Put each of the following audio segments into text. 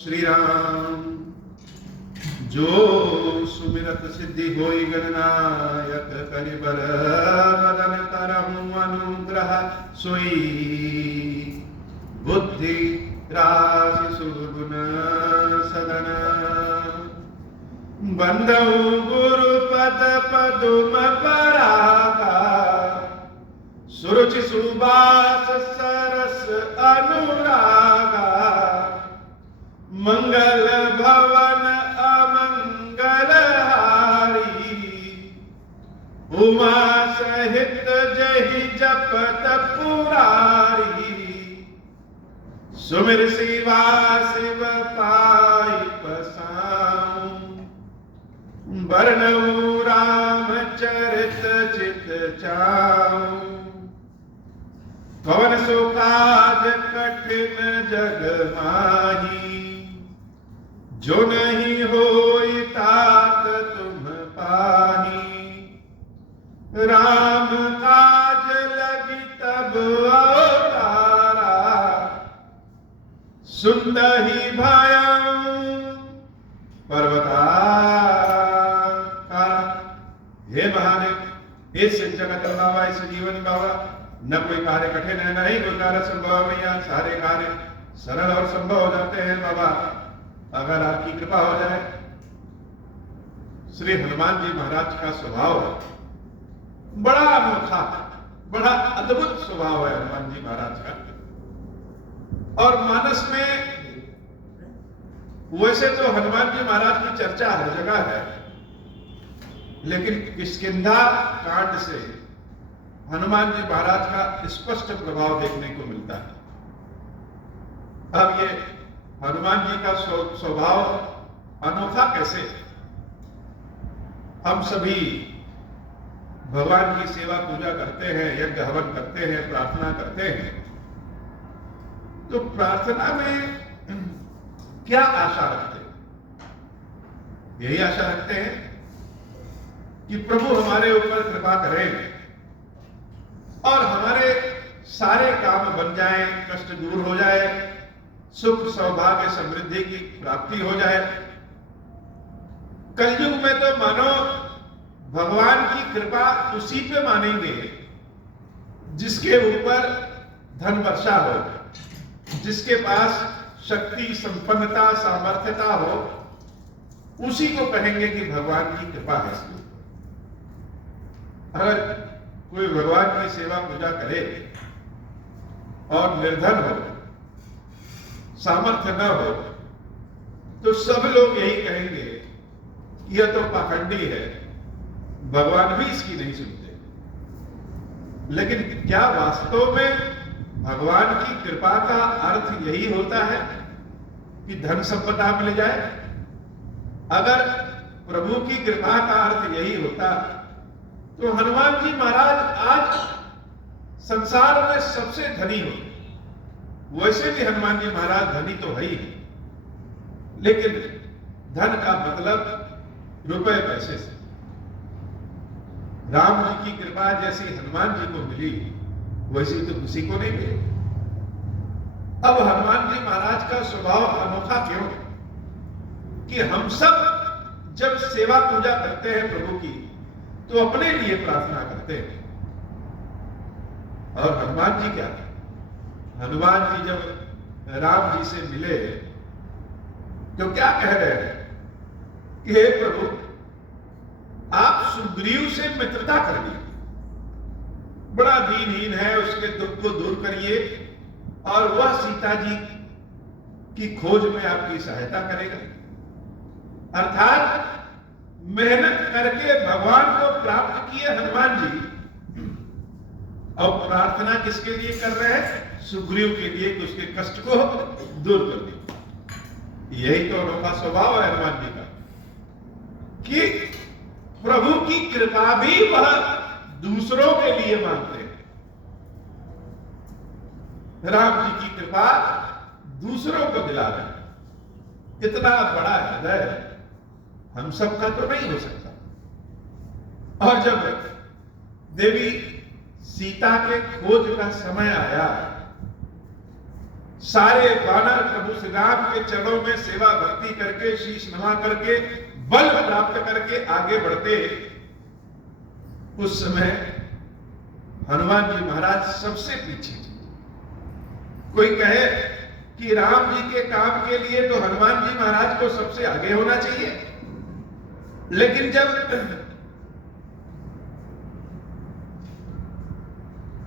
श्री राम जो सुमिरत सिद्धि होई गणनायक करिबर मदन करहु अनुग्रह सोई बुद्धि राशि सुगुण सदन बंदऊ गुरु पद पदुम परागा सुरुचि सुबास सरस अनुरागा मंगल भवन अमंगल हारी उमा सहित जहि जपत पुरारी सुमिर शिवा शिव पाई पसाऊं बरनऊ राम चरित चित चाऊं कवन सो काज कठिन जग माही जो नहीं होई तात तुम पाही राम काज लगी तब अवतारा सुंदही भयं पर्वताकारा। हे महादेव, इस जगत बाबा, इस जीवन बाबा, न कोई कार्य कठिन है, नहीं कोई कार्य संभव नहीं है। सारे कार्य सरल और संभव हो जाते हैं बाबा, अगर आपकी कृपा हो जाए। श्री हनुमान जी महाराज का स्वभाव बड़ा अनोखा, बड़ा अद्भुत स्वभाव है हनुमान जी महाराज का। और मानस में वैसे तो हनुमान जी महाराज की चर्चा हर जगह है, लेकिन किष्किंधा कांड से हनुमान जी महाराज का स्पष्ट प्रभाव देखने को मिलता है। अब ये हनुमान जी का स्वभाव अनोखा कैसे? हम सभी भगवान की सेवा पूजा करते हैं, यज्ञ हवन करते हैं, प्रार्थना करते हैं, तो प्रार्थना में क्या आशा रखते हैं? यही आशा रखते हैं कि प्रभु हमारे ऊपर कृपा करें और हमारे सारे काम बन जाएं, कष्ट दूर हो जाए, सुख सौभाग्य समृद्धि की प्राप्ति हो जाए। कलयुग में तो मानो भगवान की कृपा उसी पे मानेंगे जिसके ऊपर धन वर्षा हो, जिसके पास शक्ति संपन्नता सामर्थ्यता हो, उसी को कहेंगे कि भगवान की कृपा है। अगर कोई भगवान की सेवा पूजा करे और निर्धन हो, सामर्थ्य न हो, तो सब लोग यही कहेंगे यह तो पाखंडी है, भगवान भी इसकी नहीं सुनते। लेकिन क्या वास्तव में भगवान की कृपा का अर्थ यही होता है कि धन संपदा मिल जाए? अगर प्रभु की कृपा का अर्थ यही होता तो हनुमान जी महाराज आज संसार में सबसे धनी होते। वैसे भी हनुमान जी महाराज धनी तो है ही, लेकिन धन का मतलब रुपए पैसे से। राम जी की कृपा जैसी हनुमान जी को मिली, वैसी तो किसी को नहीं मिली। अब हनुमान जी महाराज का स्वभाव अनोखा क्यों है कि हम सब जब सेवा पूजा करते हैं प्रभु की, तो अपने लिए प्रार्थना करते हैं। और हनुमान जी क्या थे? हनुमान जी जब राम जी से मिले तो क्या कह रहे हैं कि हे प्रभु, आप सुग्रीव से मित्रता करिए, बड़ा दीनहीन है, उसके दुख को दूर करिए और वह सीता जी की खोज में आपकी सहायता करेगा। अर्थात मेहनत करके भगवान को प्राप्त किए हनुमान जी, और प्रार्थना किसके लिए कर रहे हैं? सुग्रीव के लिए, कि उसके कष्ट को दूर कर दे। यही तो अनोखा स्वभाव है हनुमान जी का कि प्रभु की कृपा भी वह दूसरों के लिए मांगते हैं। राम जी की कृपा दूसरों को दिला रहे हैं। इतना बड़ा हृदय हम सबका तो नहीं हो सकता। और जब देवी सीता के खोज का समय आया सारे वानर प्रभु श्री राम के चरणों में सेवा भक्ति करके शीश नवा करके बल प्राप्त करके आगे बढ़ते। उस समय हनुमान जी महाराज सबसे पीछे थे। कोई कहे कि राम जी के काम के लिए तो हनुमान जी महाराज को सबसे आगे होना चाहिए, लेकिन जब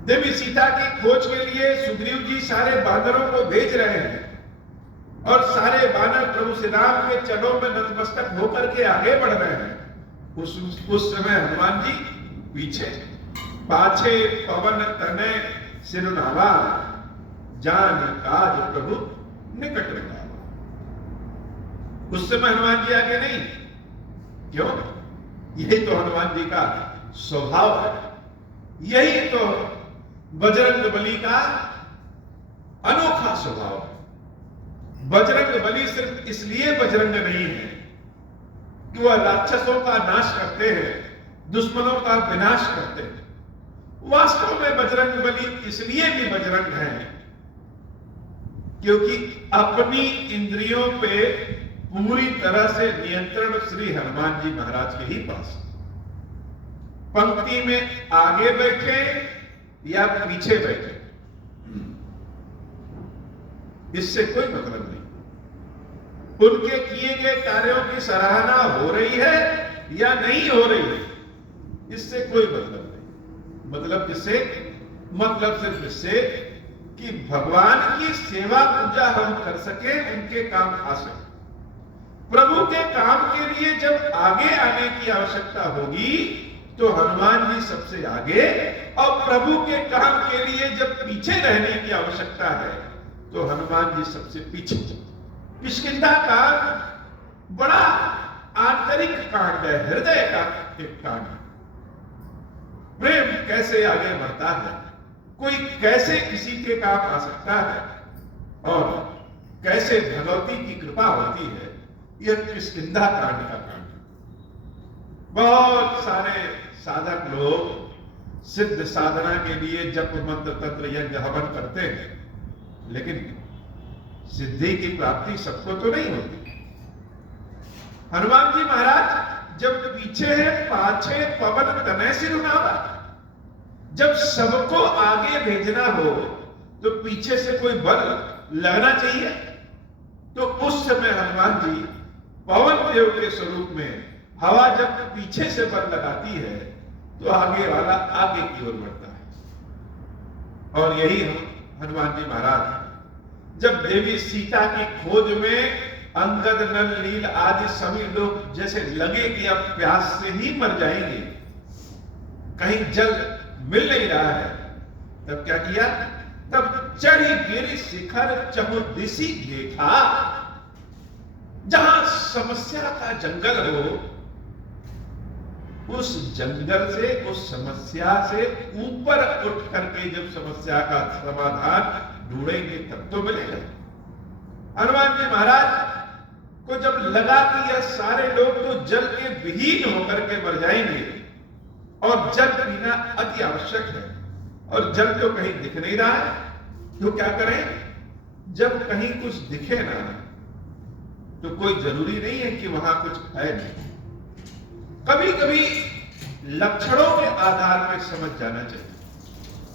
देवी सीता की खोज के लिए सुग्रीव जी सारे बानरों को भेज रहे हैं और सारे बानर प्रभु श्री राम के चरणों में नतमस्तक होकर के आगे बढ़ रहे हैं, उस समय हनुमान जी पीछे। पाछे पवन तनय सिरुनावा, जान काज प्रभु निकट रखा। उस समय हनुमान जी आगे नहीं। क्यों? यही तो हनुमान जी का स्वभाव है, यही तो बजरंगबली का अनोखा स्वभाव है। बजरंगबली सिर्फ इसलिए बजरंग नहीं है कि वह राक्षसों का नाश करते हैं, दुश्मनों का विनाश करते हैं। वास्तव में बजरंगबली इसलिए भी बजरंग है क्योंकि अपनी इंद्रियों पे पूरी तरह से नियंत्रण श्री हनुमान जी महाराज के ही पास। पंक्ति में आगे बैठे या पीछे बैठे, इससे कोई मतलब नहीं। उनके किए गए कार्यों की सराहना हो रही है या नहीं हो रही है, इससे कोई मतलब नहीं। मतलब किससे? मतलब सिर्फ इससे कि भगवान की सेवा पूजा हम कर सके, उनके काम आ सके। प्रभु के काम के लिए जब आगे आने की आवश्यकता होगी तो हनुमान जी सबसे आगे, और प्रभु के काम के लिए जब पीछे रहने की आवश्यकता है तो हनुमान जी सबसे पीछे। किष्किंधा कांड बड़ा आंतरिक कांड है, हृदय का एक कांड है। प्रेम कैसे आगे बढ़ता है, कोई कैसे किसी के काम आ सकता है और कैसे भगवती की कृपा होती है, यह किष्किंधा कांड का कांड है। बहुत सारे साधक लोग सिद्ध साधना के लिए जप मंत्र तंत्र यज्ञ हवन करते हैं, लेकिन सिद्धि की प्राप्ति सबको तो नहीं होती। हनुमान जी महाराज जब पीछे है, पाछे पवन तनय सिरुनावा। जब सबको आगे भेजना हो तो पीछे से कोई बल लगना चाहिए। तो उस समय हनुमान जी पवन देव के स्वरूप में, हवा जब पीछे से बल लगाती है तो आगे वाला आगे की ओर बढ़ता है। और यही हनुमान जी महाराज जब देवी सीता की खोज में अंगद, नल, नील आदि सभी लोग जैसे लगे कि अब प्यास से ही मर जाएंगे, कहीं जल मिल नहीं रहा है, तब क्या किया? तब चढ़ी गिरी शिखर चहुदिशी देखा। जहां समस्या का जंगल हो, उस जंगल से, उस समस्या से ऊपर उठ करके जब समस्या का समाधान ढूंढेंगे तब तो मिलेगा। हनुमान जी महाराज को जब लगा कि यह सारे लोग तो जल के विहीन होकर के मर जाएंगे और जल पीना अति आवश्यक है, और जल तो कहीं दिख नहीं रहा है, तो क्या करें? जब कहीं कुछ दिखे ना तो कोई जरूरी नहीं है कि वहां कुछ है नहीं। कभी कभी लक्षणों के आधार पर समझ जाना चाहिए।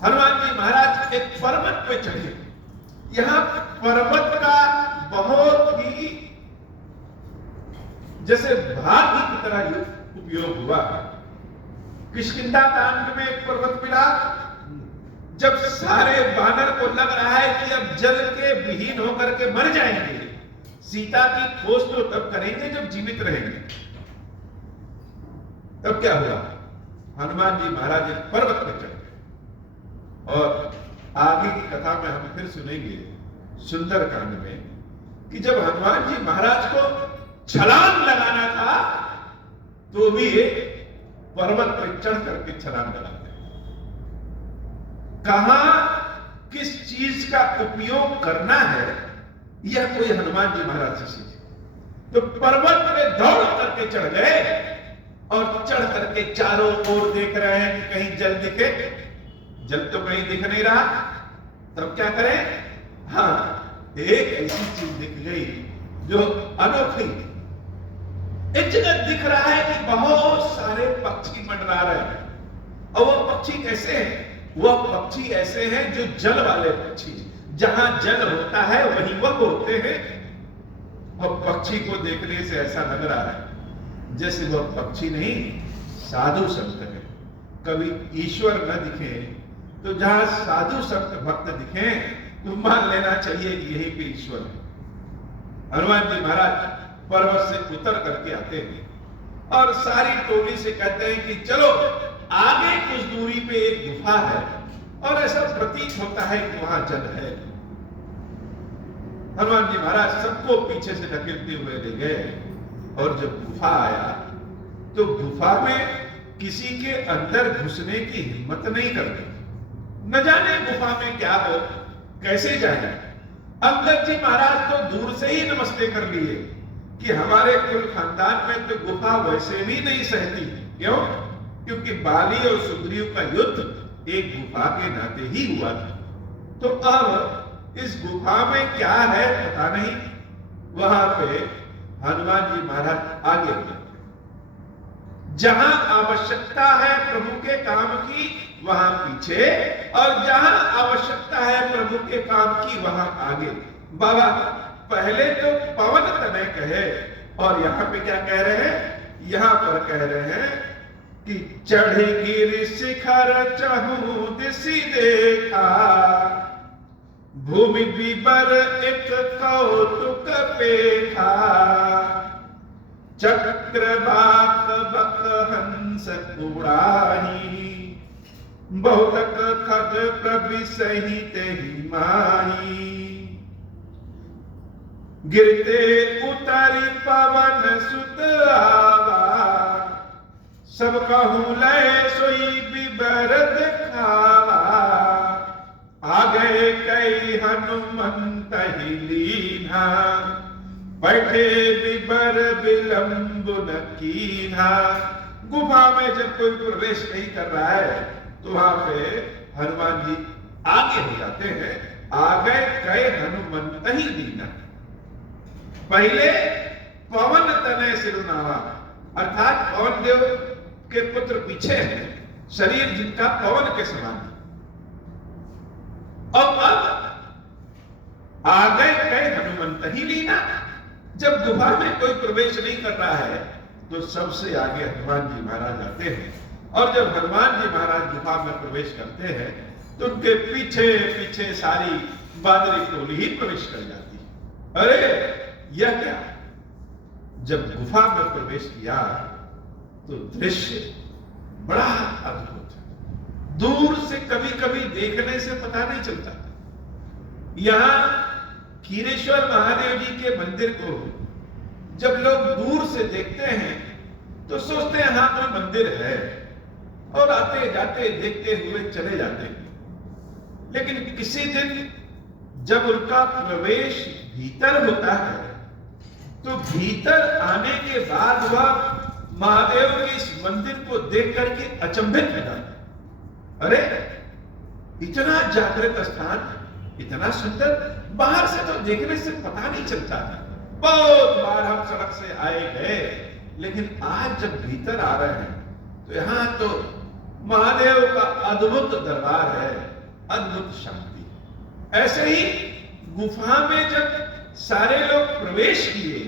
हनुमान जी महाराज एक पर्वत पे चढ़े। यहां पर्वत का बहुत ही जैसे भाग्य की तरह उपयोग हुआ। किष्किंधा कांड में एक पर्वत मिला, जब सारे वानर को लग रहा है कि अब जल के विहीन होकर के मर जाएंगे, सीता की खोज तो तब करेंगे जब जीवित रहेंगे। तब क्या हुआ? हनुमान जी महाराज एक पर्वत पर चढ़ गए। और आगे की कथा में हम फिर सुनेंगे सुंदर कांड में कि जब हनुमान जी महाराज को छलांग लगाना था तो भी पर्वत पर चढ़ करके छलांग लगाते हैं। कहां किस चीज का उपयोग करना है यह कोई हनुमान जी महाराज से सीखे। तो पर्वत पे दौड़ करके चढ़ गए और चढ़ करके चारों ओर देख रहे हैं कि कहीं जल दिखे। जल तो कहीं दिख नहीं रहा। तब क्या करें? हाँ, एक ऐसी चीज दिख गई जो अनोखी। एक जगह दिख रहा है कि बहुत सारे पक्षी मंडरा रहे हैं, और वो पक्षी कैसे हैं? वह पक्षी ऐसे हैं जो जल वाले पक्षी, जहां जल होता है वहीं वह होते हैं। और पक्षी को देखने से ऐसा लग रहा है जैसे वह पक्षी नहीं, साधु संत है। कभी ईश्वर न दिखे तो जहां साधु संत भक्त दिखे तो मान लेना चाहिए कि यही पे ईश्वर है। हनुमान जी महाराज पर्वत से उतर करके आते हैं और सारी टोली से कहते हैं कि चलो आगे कुछ दूरी पे एक गुफा है, और ऐसा प्रतीत होता है कि वहां जल है। हनुमान जी महाराज सबको पीछे से ढकेलते हुए ले गए, और जब गुफा आया तो गुफा में किसी के अंदर घुसने की हिम्मत नहीं करते। न जाने गुफा में क्या हो, कैसे जाए। अंगद जी महाराज तो दूर से ही नमस्ते कर लिए कि हमारे कुल खानदान में तो गुफा वैसे भी नहीं सहती। क्यों? क्योंकि बाली और सुग्रीव का युद्ध एक गुफा के नाते ही हुआ था। तो अब इस गुफा में क्या है पता नहीं। वहां पे हनुमान जी महाराज आगे बढ़े। जहां आवश्यकता है प्रभु के काम की वहां पीछे, और जहां आवश्यकता है प्रभु के काम की वहां आगे। बाबा पहले तो पवन तनय कहे, और यहां पे क्या कह रहे हैं? यहां पर कह रहे हैं कि चढ़ी गिर शिखर चहु दिशि देखा, भूमि विबर एक कौतुक पेखा, चक्रवाक बक हंस उड़ाही, बहुतक खग प्रविशहि तेहि माही, गिरते उतरी पवन सुत आवा, सब कहूं लय सोई बिबर दिखावा, आ गए कई हनुमंत ही लीना, बैठे बिबर विलंब न कीना। गुफा में जब कोई प्रवेश नहीं कर रहा है तो वहां पे हनुमान जी आगे हो जाते हैं। आ गए कई हनुमंत ही लीना। पहले पवन तनय सिरुनावा, अर्थात पवन देव के पुत्र पीछे हैं, शरीर जिनका पवन के समान है। और अब आ गए कई हनुमंत ही लीना। जब गुफा में कोई प्रवेश नहीं कर रहा है तो सबसे आगे हनुमान जी महाराज आते हैं, और जब हनुमान जी महाराज गुफा में प्रवेश करते हैं तो उनके पीछे पीछे सारी बादरी टोली ही प्रवेश कर जाती है। अरे यह क्या? जब गुफा में प्रवेश किया तो दृश्य बड़ा अद्भुत है। दूर से कभी कभी देखने से पता नहीं चलता। यहां खीरेश्वर महादेव जी के मंदिर को जब लोग दूर से देखते हैं तो सोचते हैं हाँ कोई मंदिर है, और आते जाते देखते हुए चले जाते हैं। लेकिन किसी दिन जब उनका प्रवेश भीतर होता है तो भीतर आने के बाद वह महादेव के इस मंदिर को देख करके अचंभित हो जाता है। अरे इतना जागृत स्थान, इतना सुंदर, बाहर से तो देखने से पता नहीं चलता था। बहुत बार हम सड़क से आए गए, लेकिन आज जब भीतर आ रहे हैं तो यहां तो महादेव का अद्भुत दरबार है, अद्भुत शांति। ऐसे ही गुफा में जब सारे लोग प्रवेश किए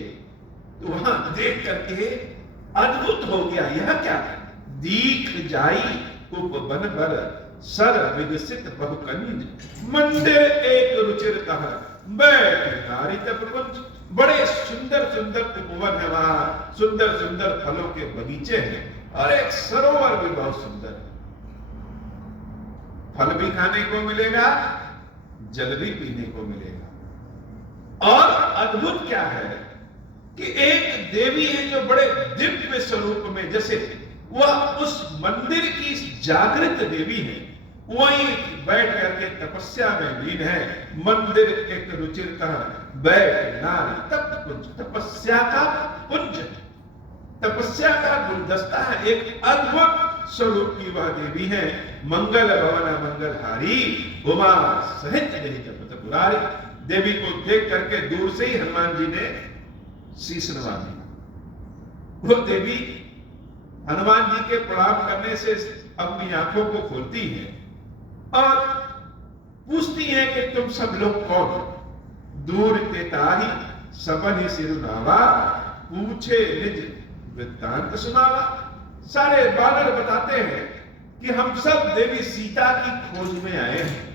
तो वहां देख करके अद्भुत हो गया। यह क्या? दीख जाई उपवन बर, सर विकसित बहुकंज, मंदिर एक रुचिर कह, बैठ नारी प्रपंच। बड़े सुंदर सुंदर उपवन है वहां, सुंदर सुंदर फलों के बगीचे हैं, और एक सरोवर भी बहुत सुंदर है। फल भी खाने को मिलेगा, जल भी पीने को मिलेगा। और अद्भुत क्या है कि एक देवी है जो बड़े दिव्य स्वरूप में, जैसे वह उस मंदिर की जागृत देवी है, वहीं बैठ करके तपस्या में लीन है। मंदिर एक रुचिर कह, बैठ नारी तप कुंज, तपस्या का पुंज, तपस्या का गुलदस्ता है। एक अद्भुत स्वरूप की वह देवी है। मंगल भवन मंगलहारी, उमा सहित नहीं जपत पुरारी। देवी को देख करके दूर से ही हनुमान जी ने शीश नवा दी। वो देवी हनुमान जी के प्रणाम करने से अपनी आंखों को खोलती है और पूछती है कि तुम सब लोग कौन हो? दूर ते ताही सबन ही सिर नावा, पूछे निज वृत्तांत सुनावा। सारे बानर बताते हैं कि हम सब देवी सीता की खोज में आए हैं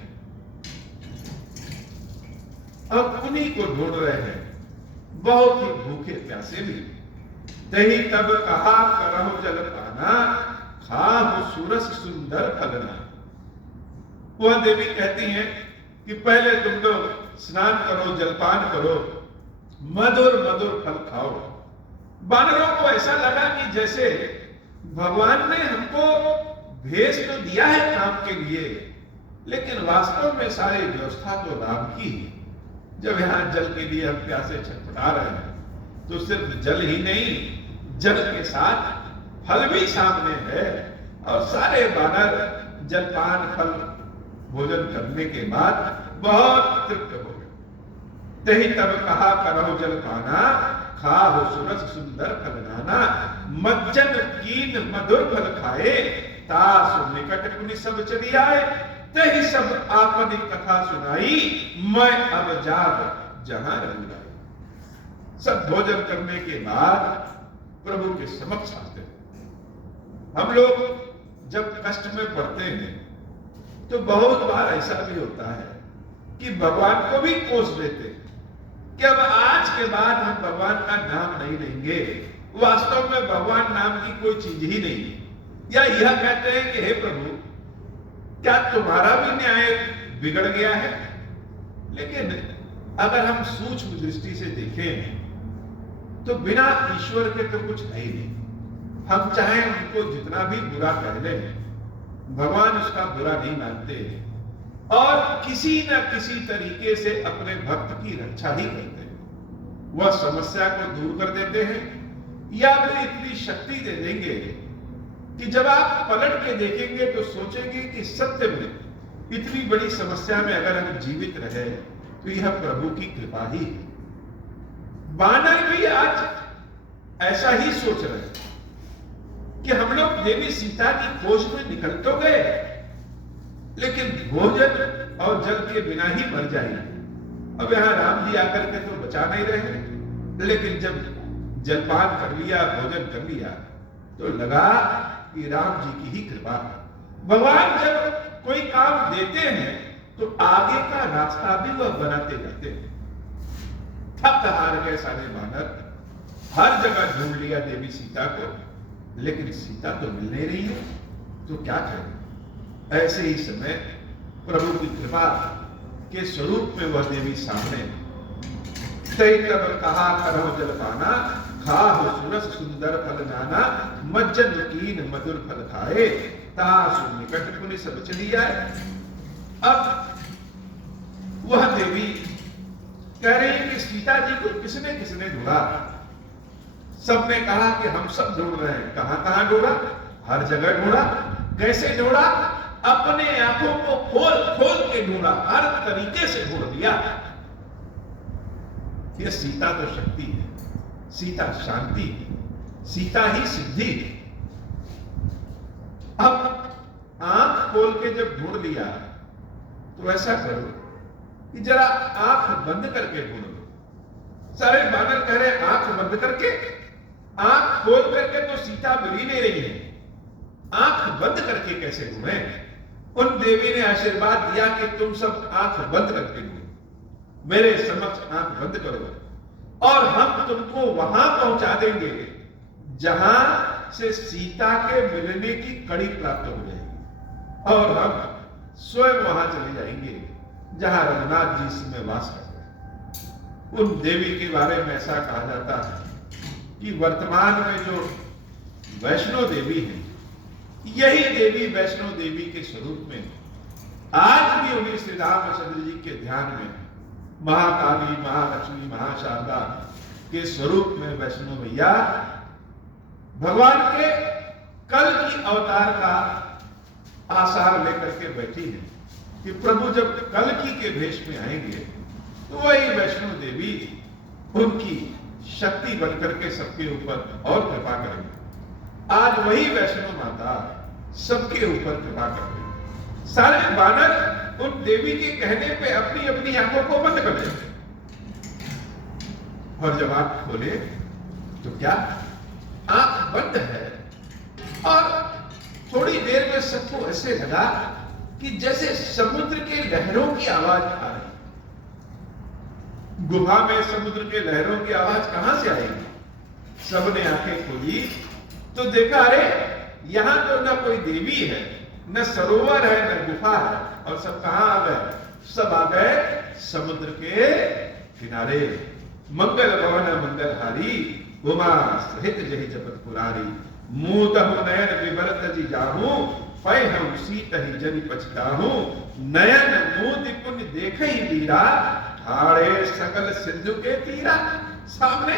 और उन्हीं को ढूंढ रहे हैं, बहुत ही भूखे प्यासे भी। दही तब कहा करहु जल पाना, खाहु सुरस सुंदर फलना। वह देवी कहती हैं कि पहले तुम लोग स्नान करो, जलपान करो, मधुर मधुर फल खाओ। बानरों को ऐसा लगा कि जैसे भगवान ने हमको भेज तो दिया है काम के लिए, लेकिन वास्तव में सारी व्यवस्था तो राम की है। जब यहां जल के लिए हम प्यासे छटपटा रहे हैं तो सिर्फ जल ही नहीं, जल के साथ फल भी सामने है। और सारे बानर जलपान फल भोजन करने के बाद बहुत तृप्त हो गए। तही तब कहा करहु जल पाना, खाहु सुरस सुंदर फल नाना। मज्जन कीन मधुर फल खाए, तासु निकट पुनि सब चली आए। तही सब आपनी कथा सुनाई, मैं अब जाग जहां रंगाई। सब भोजन करने के बाद प्रभु के समक्ष आते हैं। हम लोग जब कष्ट में पड़ते हैं तो बहुत बार ऐसा भी होता है कि भगवान को भी कोस देते हैं कि अब आज के बाद हम भगवान का नाम नहीं लेंगे। वास्तव में भगवान नाम की कोई चीज ही नहीं है। या यह कहते हैं कि हे प्रभु, क्या तुम्हारा भी न्याय बिगड़ गया है? लेकिन अगर हम सूक्ष्म दृष्टि से देखें तो बिना ईश्वर के तो कुछ है ही नहीं। हम चाहे उनको जितना भी बुरा कह लें, भगवान उसका बुरा नहीं मानते और किसी न किसी तरीके से अपने भक्त की रक्षा ही करते हैं। वह समस्या को दूर कर देते हैं या फिर इतनी शक्ति दे देंगे कि जब आप पलट के देखेंगे तो सोचेंगे कि सत्य में इतनी बड़ी समस्या में अगर हम जीवित रहे तो यह प्रभु की कृपा ही है। बानर भी आज ऐसा ही सोच रहे हैं कि हम लोग देवी सीता की खोज में निकल तो गए, लेकिन भोजन और जल के बिना ही मर जाएंगे। अब यहां राम जी आकर के तो बचा नहीं रहे, लेकिन जब जलपान कर लिया, भोजन कर लिया तो लगा कि राम जी की ही कृपा है। भगवान जब कोई काम देते हैं तो आगे का रास्ता भी वह बनाते जाते हैं। थक हार गए सारे बानर, हर जगह ढूंढ लिया देवी सीता को, लेकिन सीता तो मिल नहीं रही है, तो क्या करें? ऐसे ही समय प्रभु की कृपा के स्वरूप में वह देवी सामने। तई तब कहा करहु जल पाना, खाहु सुरस सुंदर फल नाना। मज्जन कीन मधुर फल खाए, तासु निकट पुनि सब चली आए। अब वह देवी कह रही है कि सीता जी को किसने किसने ढूंढा? सबने कहा कि हम सब ढूंढ रहे हैं। कहां कहां ढूंढा? हर जगह ढूंढा। कैसे ढूंढा? अपने आंखों को खोल खोल के ढूंढा, हर तरीके से ढूंढ लिया। यह सीता तो शक्ति है, सीता शांति है, सीता ही सिद्धि है। अब आंख खोल के जब ढूंढ लिया तो ऐसा करो कि जरा आंख बंद करके ढूंढ लो। सारे बानर कह रहे आंख बंद करके, आंख खोल करके तो सीता मिल ही नहीं रही है, आंख बंद करके कैसे ढूंढे? उन देवी ने आशीर्वाद दिया कि तुम सब आंख बंद करके ढूंढो, मेरे समक्ष आंख बंद करो और हम तुमको वहां पहुंचा देंगे जहां से सीता के मिलने की कड़ी प्राप्त हो जाएगी और हम स्वयं वहां चले जाएंगे जहां रघुनाथ जी इसमें वास करते हैं। उन देवी के बारे में ऐसा कहा जाता है कि वर्तमान में जो वैष्णो देवी है, यही देवी वैष्णो देवी के स्वरूप में आज भी उन्हीं श्री रामचंद्र जी के ध्यान में महाकाली, महालक्ष्मी, महाशारदा के स्वरूप में वैष्णो मैया भगवान के कल की अवतार का आसार लेकर के बैठी है कि प्रभु जब कल की के भेष में आएंगे तो वही वैष्णो देवी उनकी शक्ति बनकर के सबके ऊपर और कृपा करेंगे। आज वही वैष्णो माता सबके ऊपर कृपा कर रही। सारे बानर उन देवी के कहने पे अपनी अपनी आंखों को बंद कर लेते, और जब आंख खोले तो क्या आंख बंद है, और थोड़ी देर में सबको ऐसे लगा कि जैसे समुद्र के लहरों की आवाज आ रही। गुफा में समुद्र के लहरों की आवाज कहां से आएगी? सबने आंखें खोली तो देखा, अरे यहां तो न कोई देवी है, न सरोवर है, न गुफा है, और सब कहां आ गए? सब आ गए समुद्र के किनारे। मंगल भवन मंगलहारी, उमा सहित जहि जपत पुरारी, मूदहु नयन विवरत जी जाहू, पै हम सीत ही जनि पछताहू, नयन मूद पुण्य देखे ही वीरा, ठाड़े सकल सिंधु के तीरा। सामने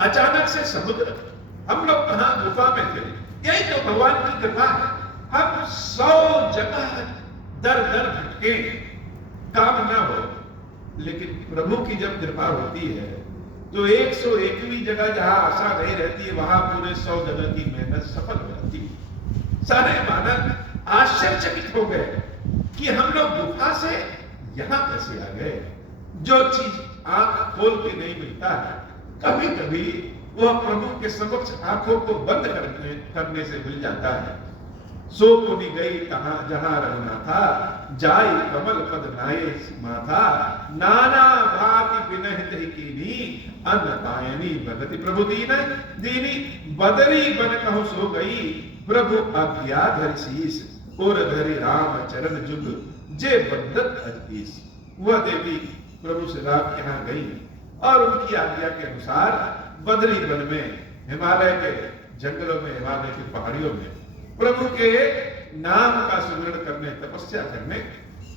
अचानक से समुद्र, हम लोग कहां? गुफा में थे। यही तो भगवान की कृपा है। हम 100 जगह दर दर भटके, काम ना हो, लेकिन प्रभु की जब कृपा होती है तो 101वीं जगह जहां आशा नहीं रहती है, वहां पूरे 100 जगह की मेहनत सफल हो जाती है। सारे मानव आश्चर्यचकित हो गए कि हम लोग गुफा से यहां कैसे आ गए। जो चीज आंख खोल के नहीं मिलता है, कभी कभी वह प्रभु के समक्ष आंखों को बंद करने से मिल जाता है। सो पुनि गई तहां जहां रहना था, जाई कमल पद नाये माथा, नाना भांति बिनहित ही कीनी, अन्न पायनी भगति प्रभु दीनी, बदरी बन कहूं सो गई, प्रभु आज्ञा धरि शीस, और धरि राम चरण जुग, जे बद्दत अजतीस। वह देवी प्रभु से राम के यहां गई और उनकी आज्ञा के अनुसार बदरी वन में, हिमालय के जंगलों में, हिमालय की पहाड़ियों में प्रभु के नाम का सुमिरन करने, तपस्या करने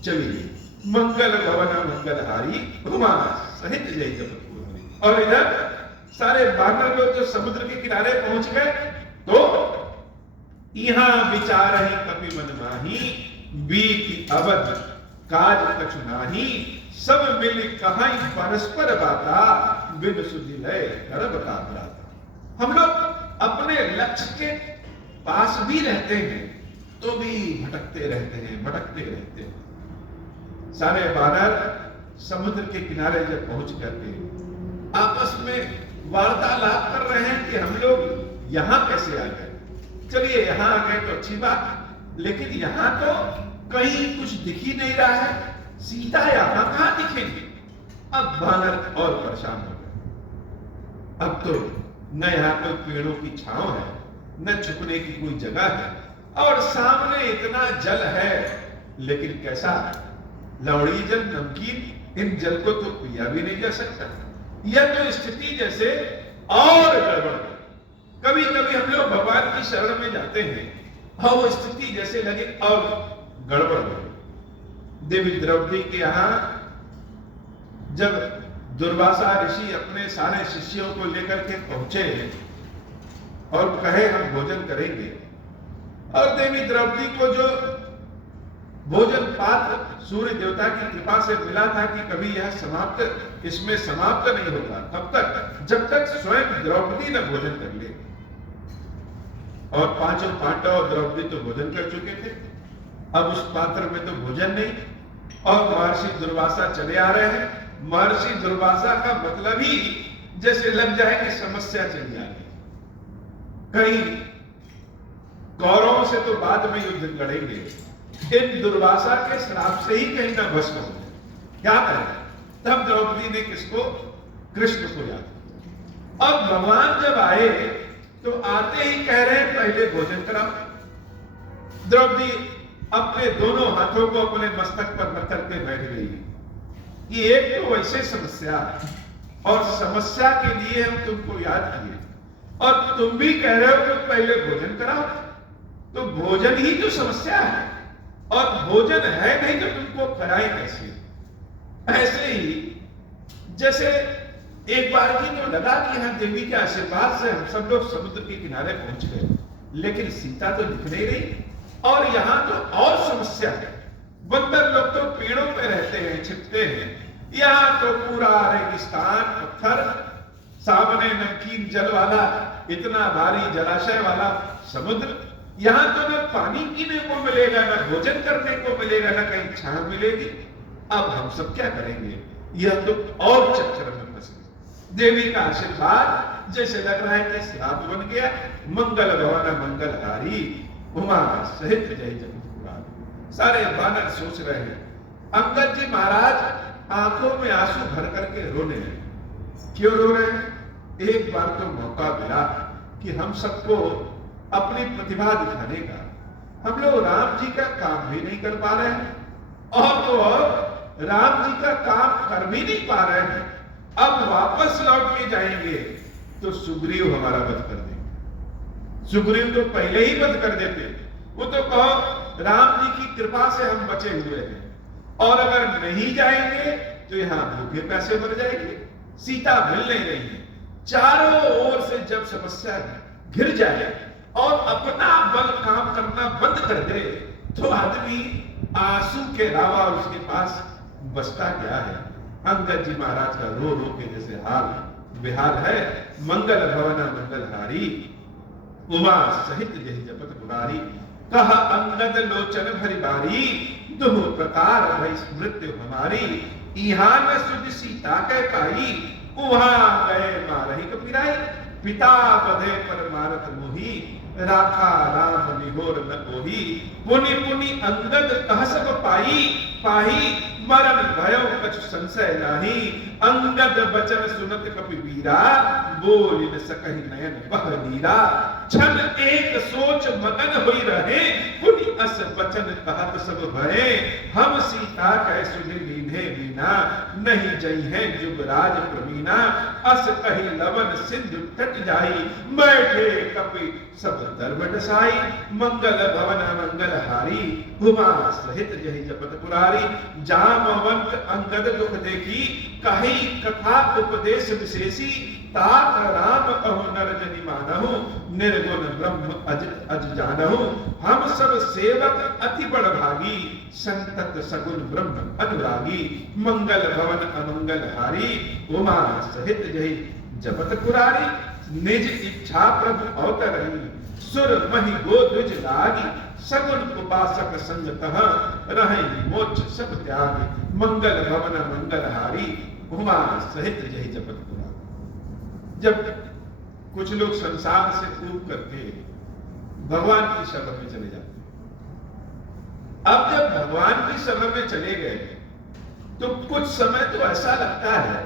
चली गई। मंगल भवन मंगलहारी, उमा सहित जय जपत पुरारी। और इधर सारे बानर लोग जो समुद्र के किनारे पहुंच गए तो यहां विचार ही कपि मन माही, बीती अवध काज कछु नाही, सब मिल कहाई परस्पर बाता, बिन सुधि लय कर बता बराता। हम लोग अपने लक्ष्य के पास भी रहते हैं तो भी भटकते रहते हैं। सारे बानर समुद्र के किनारे जब पहुंच करके आपस में वार्तालाप कर रहे हैं कि हम लोग यहां कैसे आ गए। चलिए यहां आ गए तो अच्छी बात, लेकिन यहां तो कहीं कुछ दिख ही नहीं रहा है, सीता यहां कहां दिखेगी। अब बानर और परेशान हो गए। अब तो न यहां कोई पेड़ों की छांव है, न छुपने की कोई जगह है, और सामने इतना जल है, लेकिन कैसा? लवड़ी जल, नमकीन, इन जल को तो पिया भी नहीं जा सकता। यह तो स्थिति जैसे और गड़बड़। कभी कभी हम लोग भगवान की शरण में जाते हैं और वो स्थिति जैसे लगे और गड़बड़ हो। देवी द्रौपदी के यहां जब दुर्वासा ऋषि अपने सारे शिष्यों को लेकर के पहुंचे और कहे हम भोजन करेंगे, और देवी द्रौपदी को जो भोजन पात्र सूर्य देवता की कृपा से मिला था कि कभी यह समाप्त, इसमें समाप्त नहीं होगा तब तक जब तक स्वयं द्रौपदी न भोजन कर ले। और पांचों पांडव और द्रौपदी तो भोजन कर चुके थे, अब उस पात्र में तो भोजन नहीं, और महर्षि दुर्वासा चले आ रहे हैं। महर्षि दुर्वासा का मतलब ही जैसे लग जाए कि समस्या चली आ गई, कहीं कौरवों से तो बाद में युद्ध लड़ेंगे, इन दुर्वासा के श्राप से ही कहीं ना भस्म हो जाए, क्या करें। तब द्रौपदी ने किसको? कृष्ण को याद किया। अब भगवान जब आए तो आते ही कह रहे हैं पहले भोजन कराओ। द्रौपदी अपने दोनों हाथों को अपने मस्तक पर रख करके बैठ गई कि एक तो वैसे समस्या, और समस्या के लिए हम तुमको याद किए, और तुम भी कह रहे हो कि पहले भोजन कराओ। तो भोजन ही तो समस्या है, और भोजन है नहीं तो तुमको कराए कैसे। ऐसे ही जैसे एक बार की तो लगा कि यहां देवी के आशीर्वाद से हम सब लोग समुद्र के किनारे पहुंच गए, लेकिन सीता तो दिख नहीं रही, और यहां तो और समस्या है। बंदर लोग तो पेड़ों पे रहते हैं, छिपते हैं, यहां तो पूरा रेगिस्तान, पत्थर, सामने नमकीन जल वाला इतना भारी जलाशय वाला समुद्र। यहां तो न पानी पीने को मिलेगा, न भोजन करने को मिलेगा, न कहीं छांव मिलेगी। अब हम सब क्या करेंगे? यह तो और चक्कर में फंसे। देवी का आशीर्वाद जैसे लग रहा है कि श्राप बन गया। मंगल भवन मंगलहारी उमा सहित जय जगत। सारे वानर सोच रहे हैं। अंगद जी महाराज आंखों में आंसू भर करके रोने लगे। क्यों रो रहे हैं? एक बार तो मौका मिला कि हम सबको अपनी प्रतिभा दिखाने का। हम लोग राम जी का काम भी नहीं कर पा रहे हैं, और तो और राम जी का काम कर भी नहीं पा रहे हैं। अब वापस लौट के जाएंगे तो सुग्रीव हमारा वध कर देंगे। सुग्रीव तो पहले ही वध कर देते। वो तो कहो राम जी की कृपा से हम बचे हुए हैं, और अगर नहीं जाएंगे तो यहां भूखे प्यासे मर जाएंगे। सीता मिल नहीं रही है। चारों ओर से जब समस्या घिर जाए और अपना बल काम करना बंद कर दे तो आदमी आंसू के अलावा उसके पास बचता क्या है? अंगद जी महाराज का रो रो के जैसे हाल बेहाल है। मंगल भवन मंगलहारी उमा सहित जहि जपत मुरारी। कह अंगद लोचन भरी बारी दुह प्रकार भई मृत्यु हमारी। इहां न सुध सीता कह पाई उहां गए मारहि कपिराई। पिता बधे पर मारत मोही राखा राम निहोर न कोही। पुनि पुनि अंगद कह सब पाई पाही मरण भयो कछु संशय नाही। अंगद बचन सुनत कपि वीरा बोल न सकहि नयन बह नीरा। छन एक सोच मगन होई रहे पुनि अस बचन कहत सब भये। हम सीता कह सुधि लीन्हे बिना नहीं जई है जुगराज प्रवीणा। अस कही लवन सिंधु तट जाई बैठे कपि सब दर्भ डसाई। मंगल भवन मंगलहारी उमा सहित जहि जपत पुरारी। जामवंत अंगद दुख देखी कही कथा उपदेश विशेषी। तात राम कहो नर जनि मानहु निर्गुण ब्रह्म अज जानहु। हम सब सेवक अति बड़ भागी संतत सगुण ब्रह्म अनुरागी। मंगल भवन अमंगलहारी उमा सहित जहि जपत पुरारी। निज इच्छा प्रभु अवतरही सुर महि गोद्विज लागी। सगुन उपासक संगतः रहे मोक्ष सब त्यागी। मंगल भवन मंगलहारी उमा सहित जहि जपत पुरारी। जब कुछ लोग संसार से कूद करके भगवान की शरण में चले जाते हैं। अब जब भगवान की शरण में चले गए तो कुछ समय तो ऐसा लगता है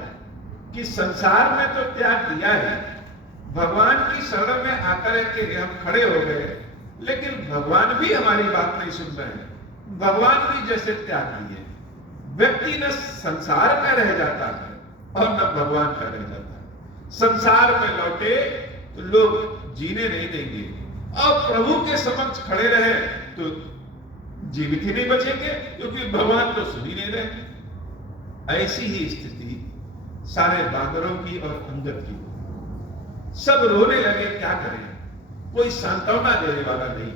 कि संसार में तो त्याग दिया है, भगवान की शरण में आकर के हम खड़े हो गए, लेकिन भगवान भी हमारी बात नहीं सुन रहे हैं। भगवान भी जैसे त्याग दिए। व्यक्ति न संसार में रह जाता है और न भगवान का रह जाता है। संसार में लौटे तो लोग जीने नहीं देंगे, और प्रभु के समक्ष खड़े रहे तो जीवित ही नहीं बचेंगे, क्योंकि भगवान तो सुन ही नहीं रहे। ऐसी ही स्थिति सारे बांदरों की और अंगद की। सब रोने लगे, क्या करें? कोई सांत्वना देने वाला नहीं।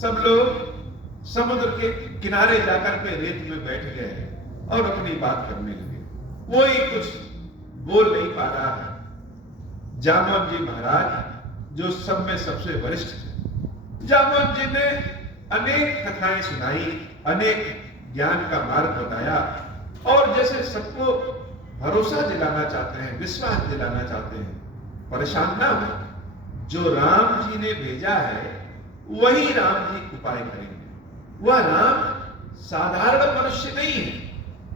सब लोग समुद्र के किनारे जाकर के रेत में बैठ गए और अपनी बात करने लगे। कोई कुछ बोल नहीं पा रहा है। जामवंत जी महाराज जो सब में सबसे वरिष्ठ थे, जामवंत जी ने अनेक कथाएं सुनाई, अनेक ज्ञान का मार्ग बताया, और जैसे सबको भरोसा दिलाना चाहते हैं, विश्वास दिलाना चाहते हैं। परेशान ना हो, जो राम जी ने भेजा है वही राम जी उपाय करेंगे। वह राम साधारण मनुष्य नहीं है,